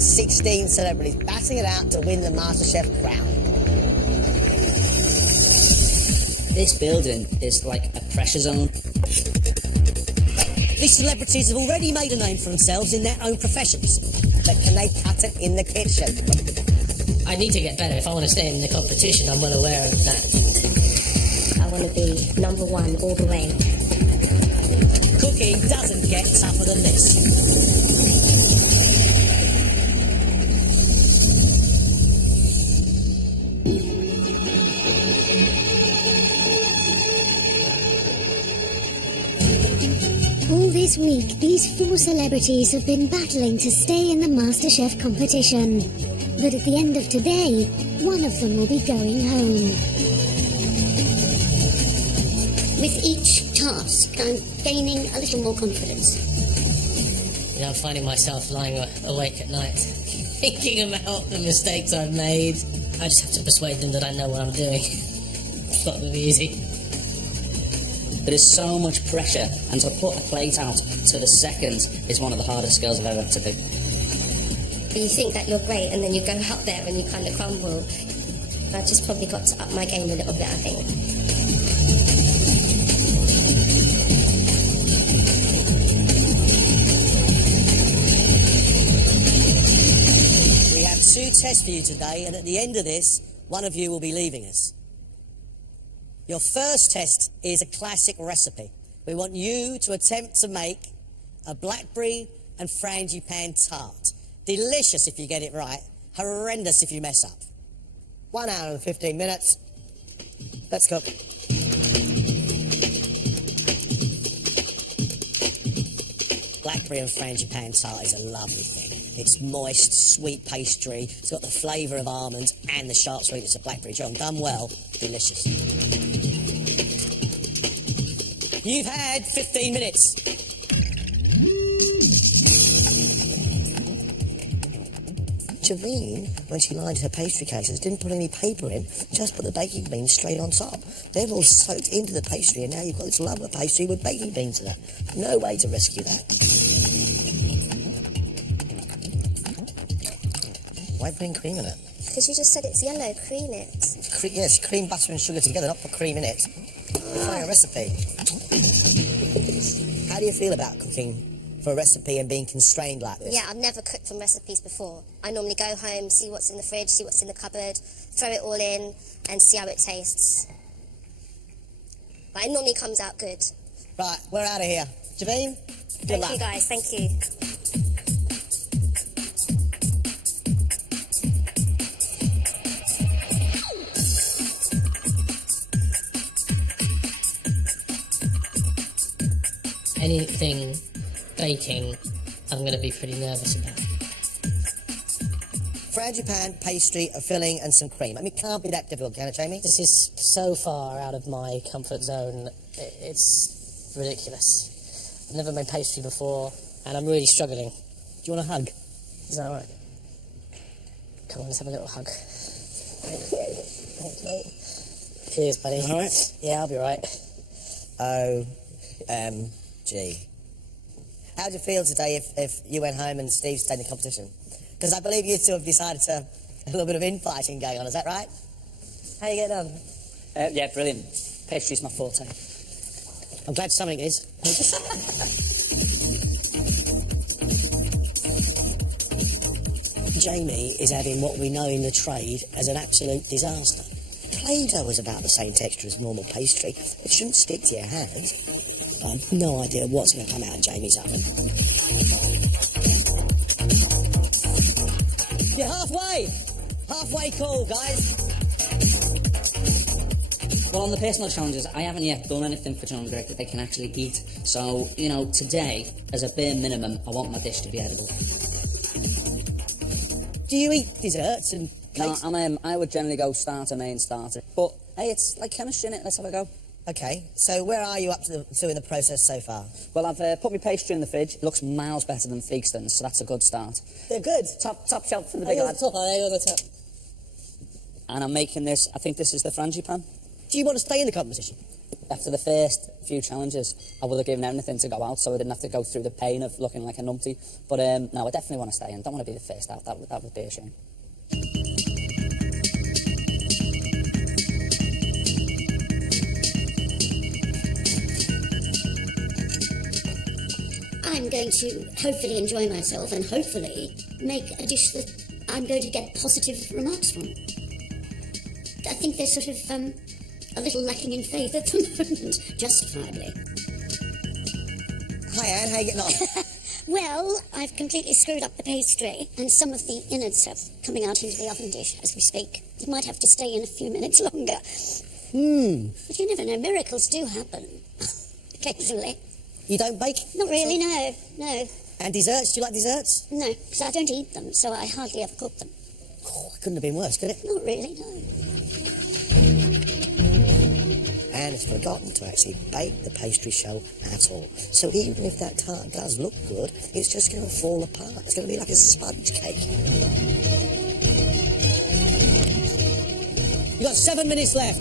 16 celebrities batting it out to win the MasterChef crown. This building is like a pressure zone. These celebrities have already made a name for themselves in their own professions. But can they cut it in the kitchen? I need to get better. If I want to stay in the competition, I'm well aware of that. I want to be number one all the way. Cooking doesn't get tougher than this. All this week, these 4 celebrities have been battling to stay in the MasterChef competition. But at the end of today, one of them will be going home. With each task, I'm gaining a little more confidence. You know, I'm finding myself lying awake at night, thinking about the mistakes I've made. I just have to persuade them that I know what I'm doing. It's not really easy. There is so much pressure, and to put a plate out to the second is one of the hardest skills I've ever had to do. You think that you're great, and then you go out there and you kind of crumble. I've just probably got to up my game a little bit, I think. We have 2 tests for you today, and at the end of this, one of you will be leaving us. Your first test is a classic recipe. We want you to attempt to make a blackberry and frangipane tart. Delicious if you get it right, horrendous if you mess up. 1 hour and 15 minutes. Let's cook. Blackberry and frangipane tart is a lovely thing. It's moist, sweet pastry. It's got the flavour of almonds and the sharp sweetness of blackberry. John, done well, delicious. You've had 15 minutes. Javine, when she lined her pastry cases, didn't put any paper in, just put the baking beans straight on top. They've all soaked into the pastry, and now you've got this lump of pastry with baking beans in it. No way to rescue that. Why bring cream in it? Because you just said it's yellow, cream it. Yes, cream, butter and sugar together, not put cream in it. Find a recipe. How do you feel about cooking for a recipe and being constrained like this? Yeah, I've never cooked from recipes before. I normally go home, see what's in the fridge, see what's in the cupboard, throw it all in and see how it tastes. But it normally comes out good. Right, we're out of here. Javine, good luck. Thank you guys, thank you. Anything baking, I'm going to be pretty nervous about. Frangipane, pastry, a filling and some cream. I mean, it can't be that difficult, can it, Jamie? This is so far out of my comfort zone, it's ridiculous. I've never made pastry before, and I'm really struggling. Do you want a hug? Is that all right? Come on, let's have a little hug. Thank you. Cheers, buddy. All right? Yeah, I'll be right. O-M-G. How'd you feel today if you went home and Steve stayed in the competition? Because I believe you two have decided to a little bit of infighting going on, is that right? How you getting on? Yeah, brilliant. Pastry's my forte. I'm glad something is. Jamie is having what we know in the trade as an absolute disaster. Play-Doh was about the same texture as normal pastry. It shouldn't stick to your hands. I have no idea what's going to come out of Jamie's oven. You're halfway! Halfway cool, guys. Well, on the personal challenges, I haven't yet done anything for John and Greg that they can actually eat. So, you know, today, as a bare minimum, I want my dish to be edible. Do you eat desserts and cakes? No, I would generally go starter, main starter. But, hey, it's like chemistry, innit? Let's have a go. Okay, so where are you up to in the process so far? Well, I've put my pastry in the fridge. It looks miles better than Theakston's, so that's a good start. They're good. Top shelf for the They big go lad. on the top, are they on the top? And I'm making this, I think this is the frangipane. Do you want to stay in the competition? After the first few challenges, I would have given anything to go out so I didn't have to go through the pain of looking like a numpty. But no, I definitely want to stay in. Don't want to be the first out. That would be a shame. I'm going to hopefully enjoy myself and hopefully make a dish that I'm going to get positive remarks from. I think they're sort of a little lacking in faith at the moment, justifiably. Hi Anne, how you getting on? Well, I've completely screwed up the pastry and some of the innards are coming out into the oven dish as we speak. It might have to stay in a few minutes longer. But you never know, miracles do happen. Occasionally. You don't bake? Not really, no. And desserts? Do you like desserts? No, because I don't eat them, so I hardly ever cook them. Oh, it couldn't have been worse, could it? Not really, no. Anne has forgotten to actually bake the pastry shell at all. So even if that tart does look good, it's just going to fall apart. It's going to be like a sponge cake. You've got 7 minutes left.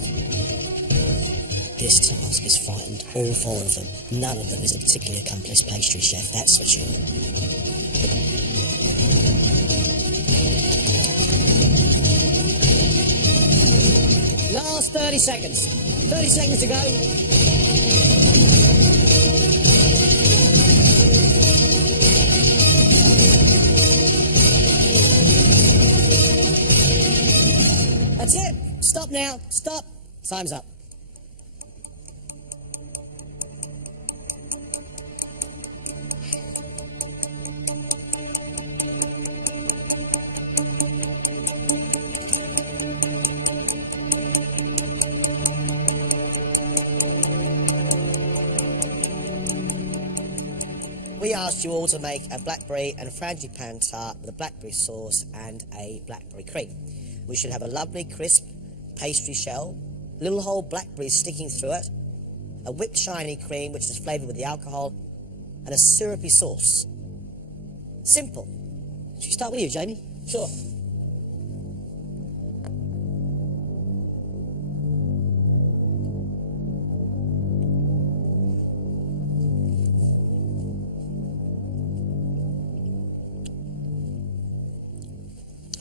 This task has frightened all 4 of them. None of them is a particularly accomplished pastry chef, that's for sure. Last 30 seconds. 30 seconds to go. That's it. Stop now. Stop. Time's up. We asked you all to make a blackberry and frangipane tart with a blackberry sauce and a blackberry cream. We should have a lovely crisp pastry shell, little whole blackberries sticking through it, a whipped shiny cream which is flavoured with the alcohol, and a syrupy sauce. Simple. Should we start with you, Jamie? Sure.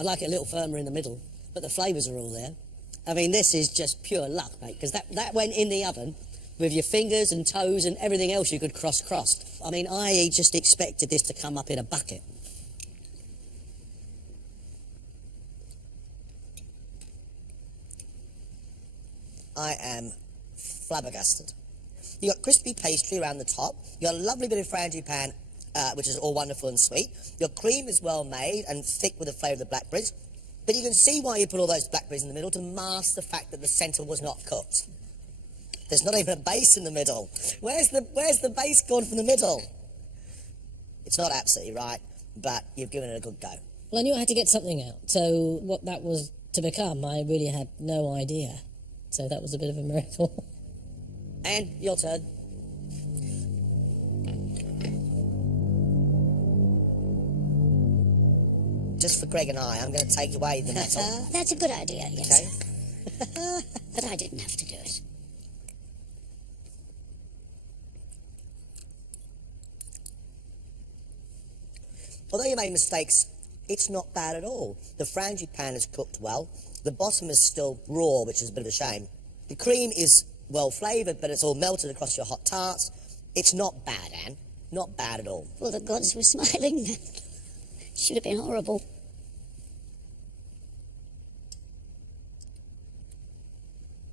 I'd like it a little firmer in the middle, but the flavours are all there. I mean, this is just pure luck, mate, because that went in the oven with your fingers and toes and everything else you could cross. I mean, I just expected this to come up in a bucket. I am flabbergasted. You got crispy pastry around the top. You got a lovely bit of frangipane, which is all wonderful and sweet. Your cream is well made and thick with the flavour of the blackberries. But you can see why you put all those blackberries in the middle, to mask the fact that the centre was not cooked. There's not even a base in the middle. Where's the base gone from the middle? It's not absolutely right, but you've given it a good go. Well, I knew I had to get something out, so what that was to become, I really had no idea. So that was a bit of a miracle. And your turn. Just for Greg and I, I'm going to take away the metal. That's a good idea, yes. Okay? But I didn't have to do it. Although you made mistakes, it's not bad at all. The frangipane is cooked well. The bottom is still raw, which is a bit of a shame. The cream is well flavoured, but it's all melted across your hot tarts. It's not bad, Anne. Not bad at all. Well, the gods were smiling then. Should have been horrible.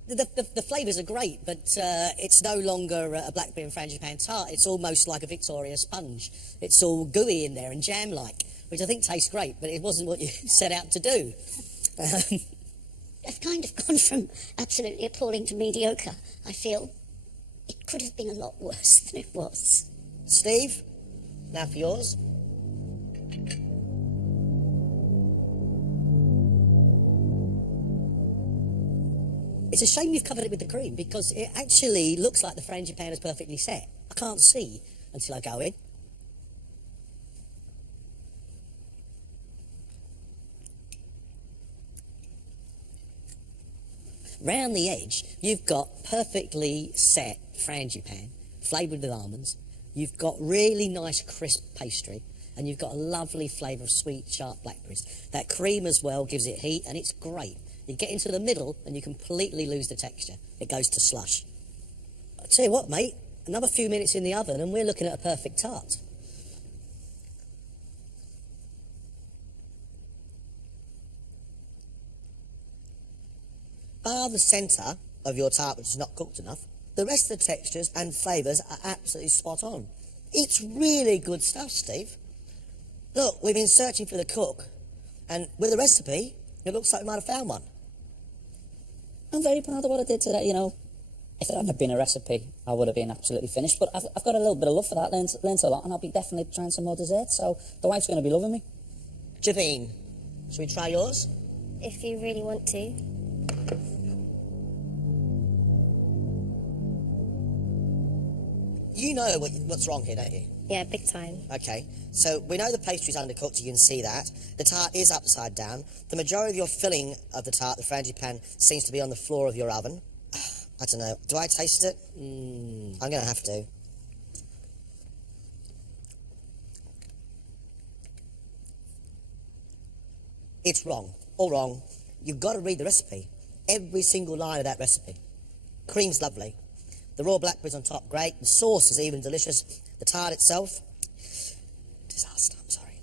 The flavours are great, but it's no longer a blackberry and frangipane tart. It's almost like a Victoria sponge. It's all gooey in there and jam-like, which I think tastes great, but it wasn't what you set out to do. I've kind of gone from absolutely appalling to mediocre, I feel. It could have been a lot worse than it was. Steve, now for yours. It's a shame you've covered it with the cream, because it actually looks like the frangipane is perfectly set. I can't see until I go in. Round the edge, you've got perfectly set frangipane, flavoured with almonds. You've got really nice crisp pastry, and you've got a lovely flavour of sweet, sharp blackberries. That cream as well gives it heat, and it's great. You get into the middle, and you completely lose the texture. It goes to slush. I tell you what, mate, another few minutes in the oven, and we're looking at a perfect tart. Bar the centre of your tart, which is not cooked enough, the rest of the textures and flavours are absolutely spot on. It's really good stuff, Steve. Look, we've been searching for the cook, and with the recipe, it looks like we might have found one. I'm very proud of what I did today, you know. If it hadn't have been a recipe, I would have been absolutely finished. But I've got a little bit of love for that, learned a lot, and I'll be definitely trying some more desserts, so the wife's going to be loving me. Javine, shall we try yours? If you really want to. You know what's wrong here, don't you? Yeah, big time. Okay, so we know the pastry's undercooked, you can see that. The tart is upside down. The majority of your filling of the tart, the frangipane, seems to be on the floor of your oven. I don't know. Do I taste it? I'm going to have to. It's wrong. All wrong. You've got to read the recipe. Every single line of that recipe. Cream's lovely. The raw blackberries on top, great. The sauce is even delicious. The tart itself, disaster, I'm sorry.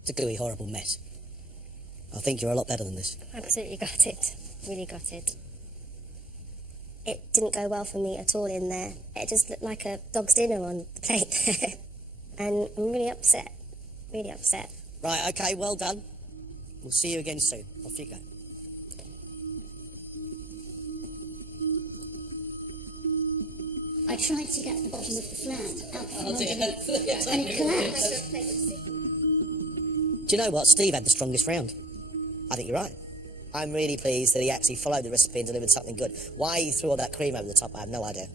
It's a gooey, horrible mess. I think you're a lot better than this. Absolutely gutted. Really gutted. It didn't go well for me at all in there. It just looked like a dog's dinner on the plate. And I'm really upset. Really upset. Right, okay, well done. We'll see you again soon. Off you go. I tried to get the bottom of the flat out from underneath, and it collapsed. Do you know what? Steve had the strongest round. I think you're right. I'm really pleased that he actually followed the recipe and delivered something good. Why he threw all that cream over the top, I have no idea.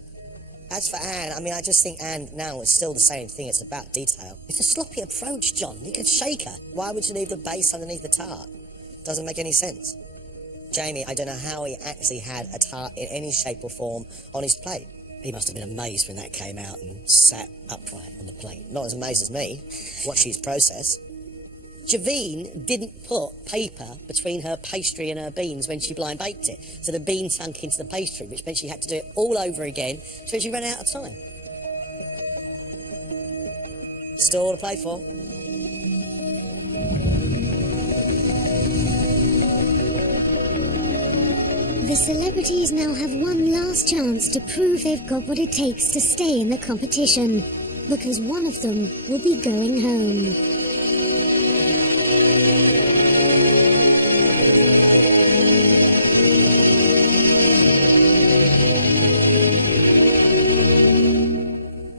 As for Anne, I mean, I just think Anne now is still the same thing. It's about detail. It's a sloppy approach, John. You could shake her. Why would you leave the base underneath the tart? Doesn't make any sense. Jamie, I don't know how he actually had a tart in any shape or form on his plate. He must have been amazed when that came out and sat upright on the plate. Not as amazed as me. Watch his process. Javine didn't put paper between her pastry and her beans when she blind baked it, so the bean sunk into the pastry, which meant she had to do it all over again, so she ran out of time. Still all to play for. The celebrities now have one last chance to prove they've got what it takes to stay in the competition, because one of them will be going home.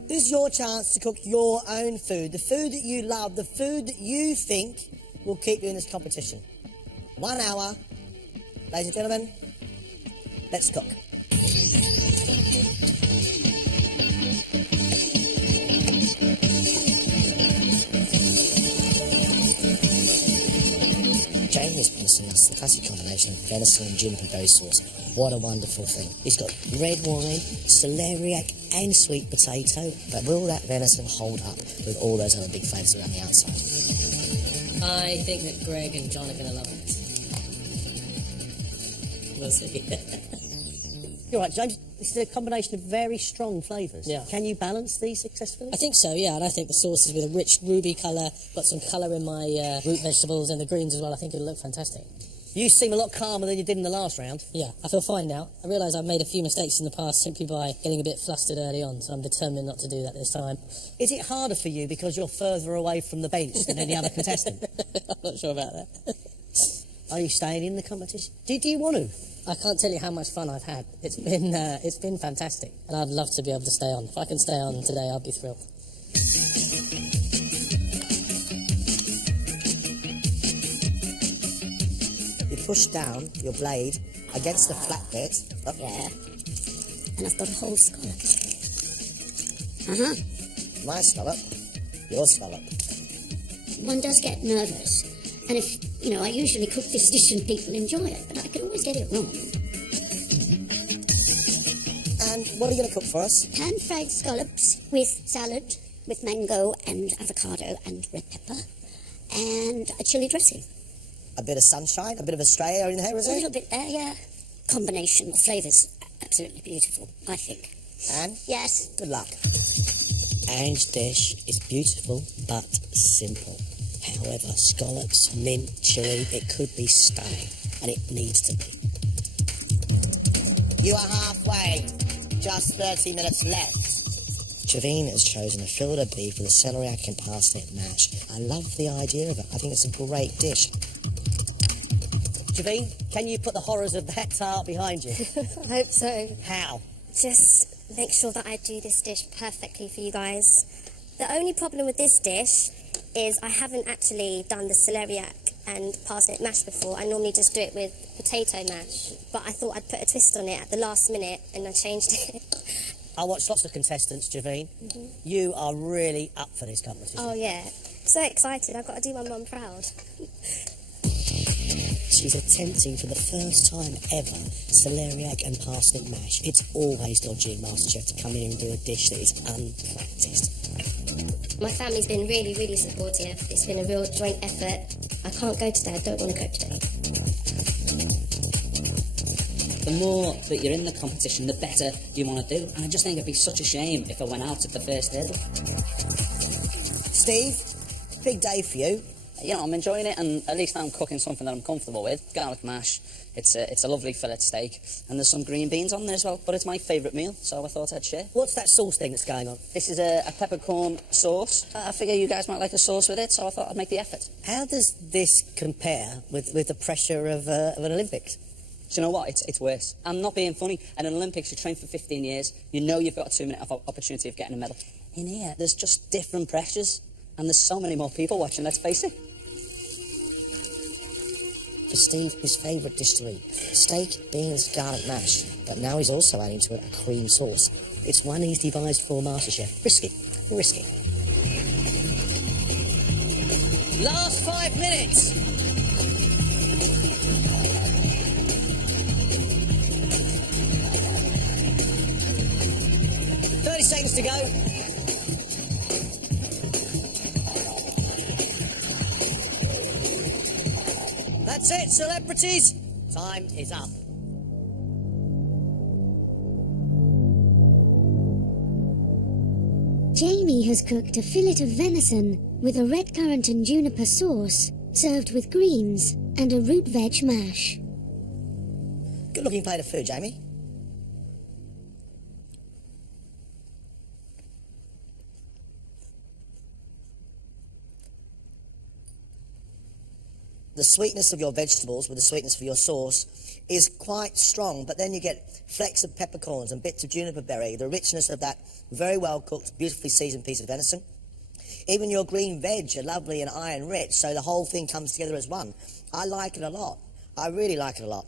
This is your chance to cook your own food, the food that you love, the food that you think will keep you in this competition. 1 hour, ladies and gentlemen, let's cook. Jamie's promising us the classic combination of venison and juniper berry sauce. What a wonderful thing. It's got red wine, celeriac and sweet potato, but will that venison hold up with all those other big flavours around the outside? I think that Greg and John are going to love it. We'll see. You're right, James. This is a combination of very strong flavours. Yeah. Can you balance these successfully? I think so, yeah, and I think the sauce is with a rich ruby colour, got some colour in my root vegetables and the greens as well. I think it'll look fantastic. You seem a lot calmer than you did in the last round. Yeah, I feel fine now. I realise I've made a few mistakes in the past simply by getting a bit flustered early on, so I'm determined not to do that this time. Is it harder for you because you're further away from the bench than any other contestant? I'm not sure about that. Are you staying in the competition? Do you want to? I can't tell you how much fun I've had. It's been fantastic, and I'd love to be able to stay on. If I can stay on today, I'll be thrilled. You push down your blade against the flat bit. Yeah. And I've got a whole scallop. My scallop, your scallop. One does get nervous. And if, I usually cook this dish and people enjoy it, but I could always get it wrong. And what are you going to cook for us? Pan-fried scallops with salad, with mango and avocado and red pepper, and a chilli dressing. A bit of sunshine, a bit of Australia in there, is A it? little bit there, yeah. Combination of flavours, absolutely beautiful, I think. Anne? Yes. Good luck. Anne's dish is beautiful but simple. However, scallops, mint, chilli, it could be stunning, and it needs to be. You are halfway. Just 30 minutes left. Javine has chosen a fillet of beef with a celeriac and parsnip mash. I love the idea of it. I think it's a great dish. Javine, can you put the horrors of that tart behind you? I hope so. How? Just make sure that I do this dish perfectly for you guys. The only problem with this dish is I haven't actually done the celeriac and parsnip mash before. I normally just do it with potato mash, but I thought I'd put a twist on it at the last minute and I changed it. I watch lots of contestants, Javine. You are really up for this competition. Oh yeah, so excited. I've got to do my mum proud. She's attempting for the first time ever celeriac and parsnip mash. It's always dodgy in MasterChef to come in and do a dish that is unpracticed. My family's been really, really supportive. It's been a real joint effort. I can't go today. I don't want to go today. The more that you're in the competition, the better you want to do. And I just think it'd be such a shame if I went out at the first hurdle. Steve, big day for you. I'm enjoying it, and at least I'm cooking something that I'm comfortable with. Garlic mash, it's a lovely fillet steak, and there's some green beans on there as well, but it's my favourite meal, so I thought I'd share. What's that sauce thing that's going on? This is a peppercorn sauce. I figure you guys might like a sauce with it, so I thought I'd make the effort. How does this compare with the pressure of an Olympics? Do you know what? It's worse. I'm not being funny. At an Olympics, you train for 15 years. You know you've got a 2-minute opportunity of getting a medal. In here, there's just different pressures, and there's so many more people watching, let's face it. For Steve, his favourite dish to eat, steak, beans, garlic mash. But now he's also adding to it a cream sauce. It's one he's devised for MasterChef. Risky. Last 5 minutes. Seconds to go. That's it, celebrities. Time is up. Jamie has cooked a fillet of venison with a red currant and juniper sauce, served with greens and a root veg mash. Good looking plate of food, Jamie. The sweetness of your vegetables with the sweetness of your sauce is quite strong, but then you get flecks of peppercorns and bits of juniper berry, the richness of that very well cooked, beautifully seasoned piece of venison. Even your green veg are lovely and iron rich, so the whole thing comes together as one. I like it a lot. I really like it a lot.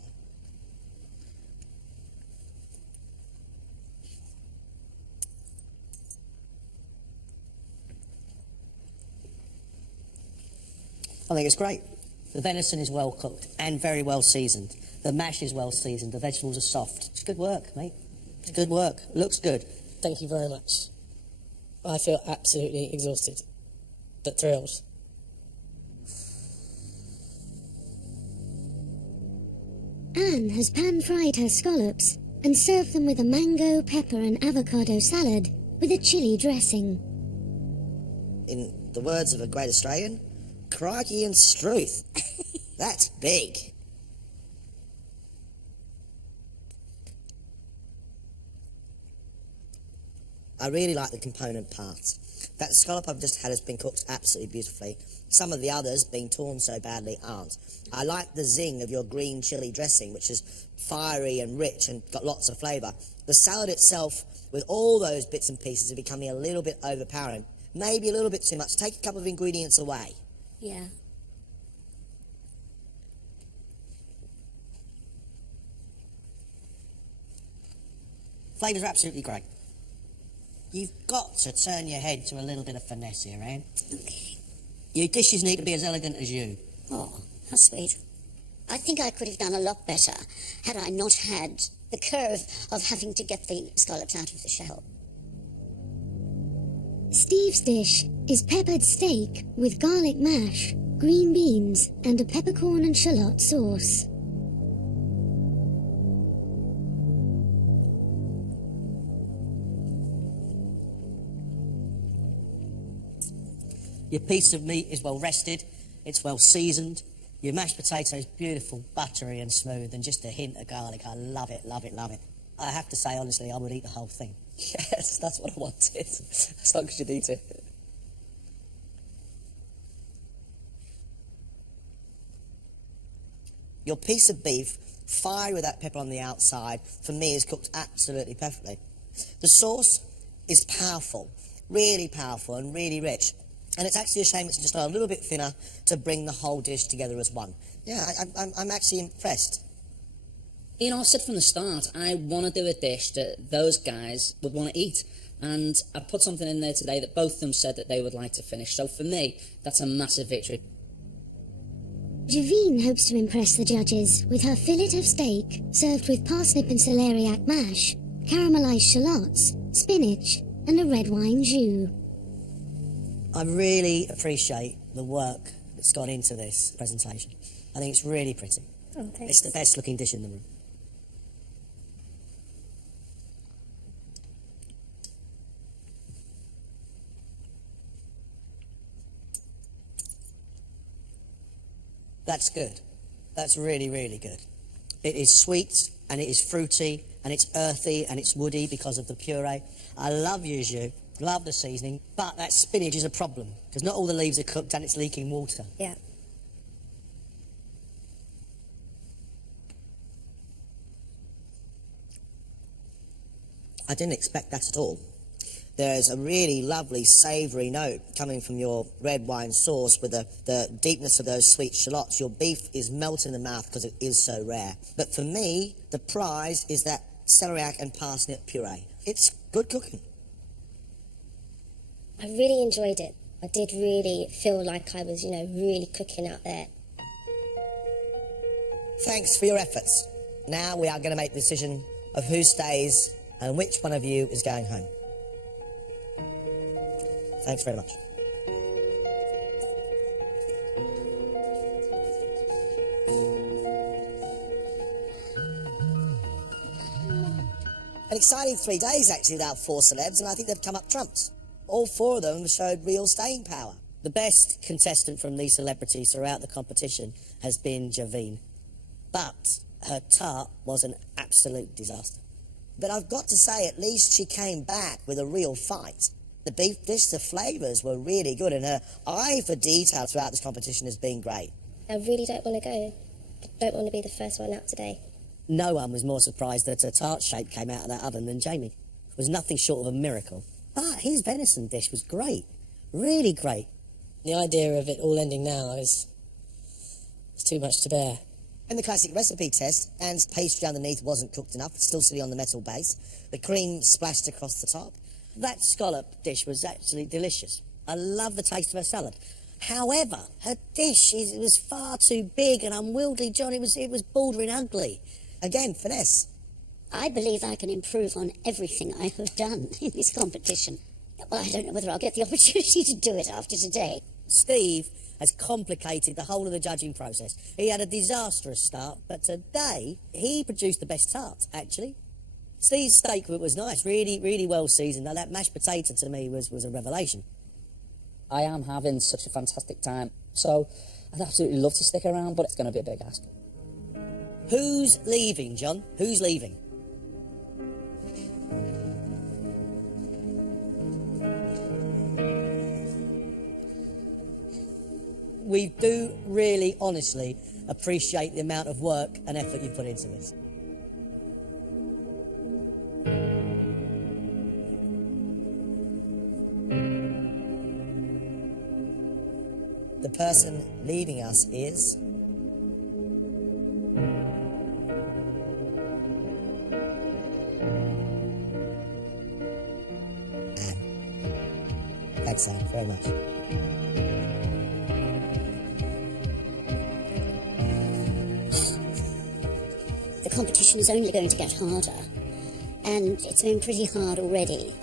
I think it's great. The venison is well cooked and very well seasoned. The mash is well seasoned. The vegetables are soft. It's good work, mate. It's good work. Looks good. Thank you very much. I feel absolutely exhausted, but thrilled. Anne has pan-fried her scallops and served them with a mango, pepper and avocado salad with a chilli dressing. In the words of a great Australian, crikey and struth. That's big. I really like the component parts. That scallop I've just had has been cooked absolutely beautifully. Some of the others, being torn so badly, aren't. I like the zing of your green chilli dressing, which is fiery and rich and got lots of flavour. The salad itself, with all those bits and pieces, is becoming a little bit overpowering. Maybe a little bit too much. Take a couple of ingredients away. Yeah. Flavours are absolutely great. You've got to turn your head to a little bit of finesse here, Anne. Okay. Your dishes need to be as elegant as you. Oh, how sweet. I think I could have done a lot better had I not had the curve of having to get the scallops out of the shell. Steve's dish is peppered steak with garlic mash, green beans, and a peppercorn and shallot sauce. Your piece of meat is well rested, it's well seasoned. Your mashed potato is beautiful, buttery and smooth, and just a hint of garlic. I love it, love it, love it. I have to say, honestly, I would eat the whole thing. Yes, that's what I wanted. As long as you'd eat it. Your piece of beef, fiery with that pepper on the outside, for me is cooked absolutely perfectly. The sauce is powerful, really powerful and really rich. And it's actually a shame it's just a little bit thinner to bring the whole dish together as one. Yeah, I'm actually impressed. You know, I've said from the start, I want to do a dish that those guys would want to eat. And I put something in there today that both of them said that they would like to finish. So for me, that's a massive victory. Javine hopes to impress the judges with her fillet of steak served with parsnip and celeriac mash, caramelised shallots, spinach, and a red wine jus. I really appreciate the work that's gone into this presentation. I think it's really pretty. Oh, thanks. It's the best looking dish in the room. That's good. That's really, really good. It is sweet, and it is fruity, and it's earthy, and it's woody because of the puree. I love yuzu, love the seasoning, but that spinach is a problem, because not all the leaves are cooked and it's leaking water. Yeah. I didn't expect that at all. There's a really lovely savoury note coming from your red wine sauce with the deepness of those sweet shallots. Your beef is melting in the mouth because it is so rare. But for me, the prize is that celeriac and parsnip puree. It's good cooking. I really enjoyed it. I did really feel like I was, really cooking out there. Thanks for your efforts. Now we are going to make the decision of who stays and which one of you is going home. Thanks very much. An exciting 3 days, actually, without 4 celebs, and I think they've come up trumps. All 4 of them showed real staying power. The best contestant from these celebrities throughout the competition has been Javine. But her tart was an absolute disaster. But I've got to say, at least she came back with a real fight. The beef dish, the flavours were really good, and her eye for detail throughout this competition has been great. I really don't want to go. I don't want to be the first one out today. No one was more surprised that a tart shape came out of that oven than Jamie. It was nothing short of a miracle. But his venison dish was great. Really great. The idea of it all ending now is too much to bear. In the classic recipe test, Anne's pastry underneath wasn't cooked enough. It's still sitting on the metal base. The cream splashed across the top. That scallop dish was actually delicious. I love the taste of her salad. However, her dish was far too big and unwieldy, John. It was bordering ugly. Again, finesse. I believe I can improve on everything I have done in this competition. Well, I don't know whether I'll get the opportunity to do it after today. Steve has complicated the whole of the judging process. He had a disastrous start, but today he produced the best tart, actually. Steve's steak was nice, really, really well seasoned. Now, that mashed potato to me was a revelation. I am having such a fantastic time. So I'd absolutely love to stick around, but it's going to be a big ask. Who's leaving, John? Who's leaving? We do really, honestly appreciate the amount of work and effort you've put into this. The person leaving us is... Thanks, Sam, very much. The competition is only going to get harder, and it's been pretty hard already.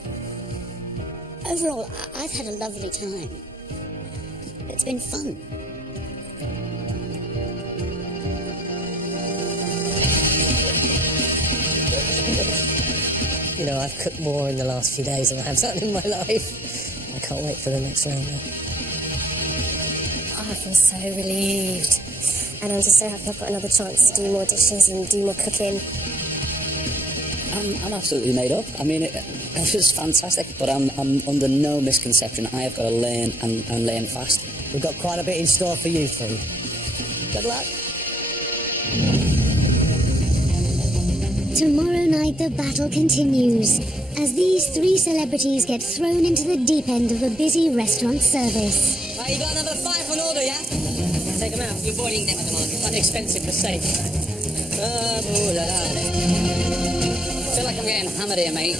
Overall, I've had a lovely time. It's been fun. You know, I've cooked more in the last few days than I have done in my life. I can't wait for the next round now. Oh, I feel so relieved. And I'm just so happy I've got another chance to do more dishes and do more cooking. I'm absolutely made up. I mean, it was fantastic, but I'm under no misconception. I have got to learn and learn fast. We've got quite a bit in store for you three. Good luck. Tomorrow night the battle continues as these three celebrities get thrown into the deep end of a busy restaurant service. Right, you got another 5 on order, yeah? Take them out. You're avoiding them at the moment. Unexpensive but safe. I feel like I'm getting hammered here, mate.